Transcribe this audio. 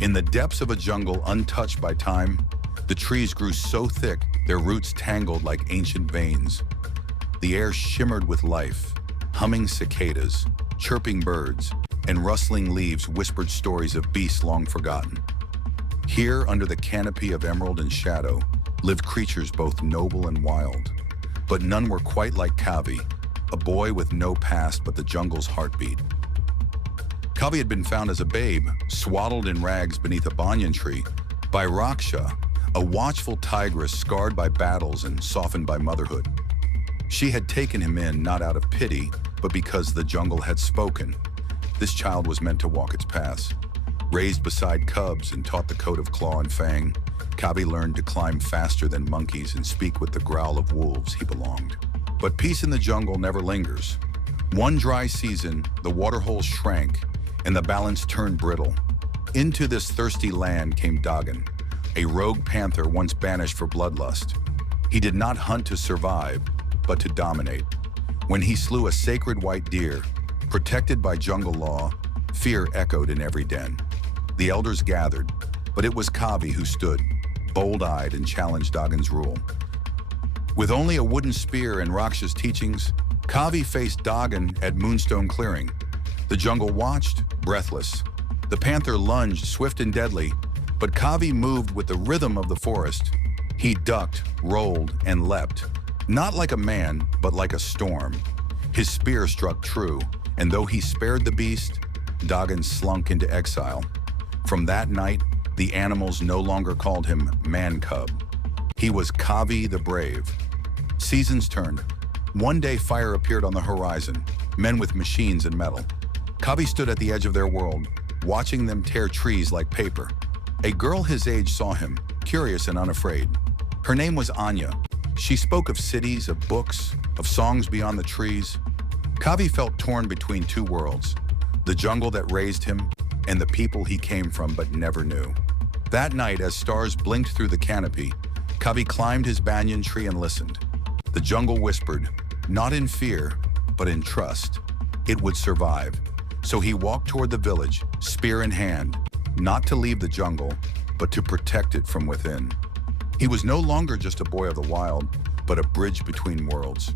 In the depths of a jungle untouched by time, the trees grew so thick their roots tangled like ancient veins. The air shimmered with life. Humming cicadas, chirping birds, and rustling leaves whispered stories of beasts long forgotten. Here, under the canopy of emerald and shadow, lived creatures both noble and wild. But none were quite like Kabi, a boy with no past but the jungle's heartbeat. Kabi had been found as a babe, swaddled in rags beneath a banyan tree, by Raksha, a watchful tigress scarred by battles and softened by motherhood. She had taken him in not out of pity, but because the jungle had spoken. This child was meant to walk its paths. Raised beside cubs and taught the code of claw and fang, Kabi learned to climb faster than monkeys and speak with the growl of wolves he belonged. But peace in the jungle never lingers. One dry season, the waterhole shrank and the balance turned brittle. Into this thirsty land came Dagan, a rogue panther once banished for bloodlust. He did not hunt to survive, but to dominate. When he slew a sacred white deer, protected by jungle law, fear echoed in every den. The elders gathered, but it was Kabi who stood, bold-eyed, and challenged Dagan's rule. With only a wooden spear and Raksha's teachings, Kabi faced Dagan at Moonstone Clearing. The jungle watched, breathless. The panther lunged, swift and deadly, but Kabi moved with the rhythm of the forest. He ducked, rolled, and leapt, not like a man, but like a storm. His spear struck true, and though he spared the beast, Dagan slunk into exile. From that night, the animals no longer called him Man-Cub. He was Kabi the Brave. Seasons turned. One day fire appeared on the horizon, men with machines and metal. Kabi stood at the edge of their world, watching them tear trees like paper. A girl his age saw him, curious and unafraid. Her name was Anya. She spoke of cities, of books, of songs beyond the trees. Kabi felt torn between two worlds, the jungle that raised him and the people he came from but never knew. That night, as stars blinked through the canopy, Kabi climbed his banyan tree and listened. The jungle whispered, not in fear, but in trust. It would survive. So he walked toward the village, spear in hand, not to leave the jungle, but to protect it from within. He was no longer just a boy of the wild, but a bridge between worlds.